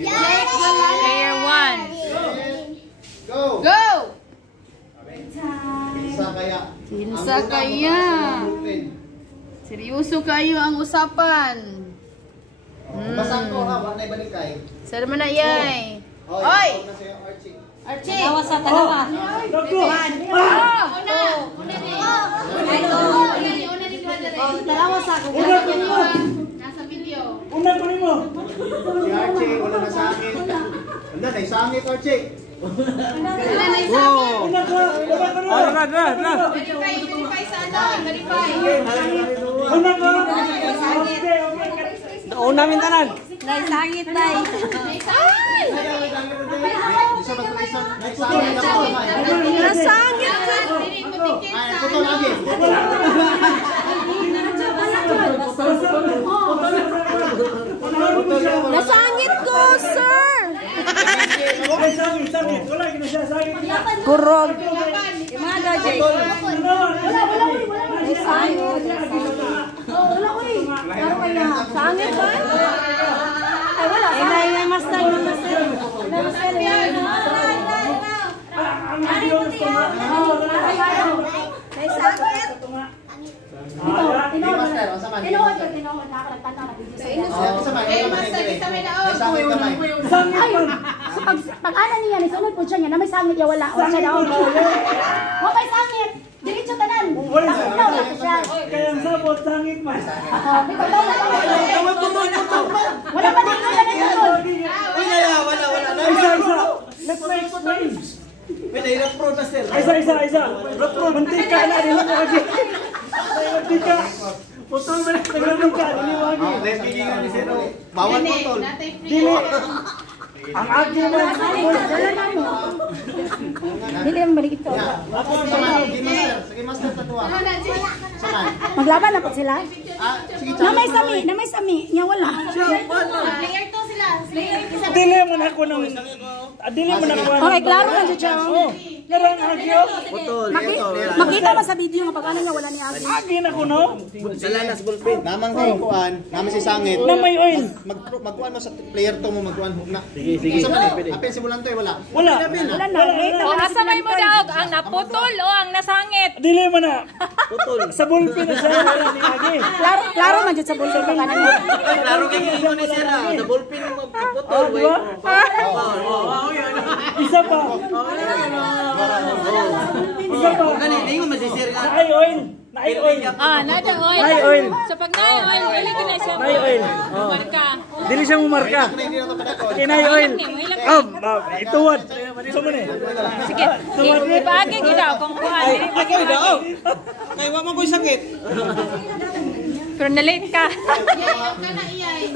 Player 1. Go! Go! Kinsa kaya? Kinsa kaya? Seryoso kayo ang usapan. Basang ko ha, wala na ibalikay. Saan man na yay? Oy! Archie! Tawa sa tanawa. Tarawa sa ako. Nasa video. Una ko nimo. Si Archie, wala na sa akin. Wala na, isangit Archie. Una ko. Verify sa ano? Verify. Una ko. Una min tanan. Naisangit tay. Nasangit ka. Putol lagi. Nasangit ko, sir. Okay, sangit. Wala gina siya sangit. Kurog. Imada jay. Sangit ba? Ay wala. Ay may master. Ang video gusto mo. May sakit. Master, ang saman. Master, kita may naon. Sangit kamay. Pag ana niya ni sunod po siya niya na may sangit ya wala. O siya daw. Wa may sangit. Diretso tanan. Wala siya. Kaya ang sabot sangit man. Wala pa din ka na sunod. Wala. Isa. Let's make waves. Isa. Mantika na din mo lagi. Mantika. Putol man naglalong ka dili mo lagi. Let's begin ni Zero. Bawal putol. Dili. Ang agi man. Dili ang balik ito. Ako saman, di master. Sige master tatuwa. Saman. Maglaban na po sila. Sige, Na may sami. Nya wala. Player 2 sila. Dili mo na ako nang dili mo na ako. Okay, klaro na siya. Pero ang agi. Makita mo sa video nga pag ano niya wala ni Agi. Agi na ko no. Salanas ballpen. Namang kay kuan, naman si Sangit. Na may oil. Magkuan mo sa player to mo magkuan hugna. Sige. Apil simulan to wala. Wala. Wala na. O, asa may mo daw? Ang naputol o ang nasangit? Dili mo na. Putol. Sa bulpin na siya wala ni agi. Klaro man jud sa bulsa pag ano niya. Klaro kay gingon ni Sir, sa ballpen mo putol Oh, diba? Isa pa. Isa pa. Kani ingon masisir nga. Naay oil. Naay oil. Nada oil. Naay oil. So pag na oil, wala ka na siya. Naay oil. Marka. Dili siya mumarka. Kinay oil. Ituwad. So mo ni. Sige. Ipagi gidaw kung kuan. Ako daw. Kay wa man koy sakit. Pero na-late ka. Kana iyay.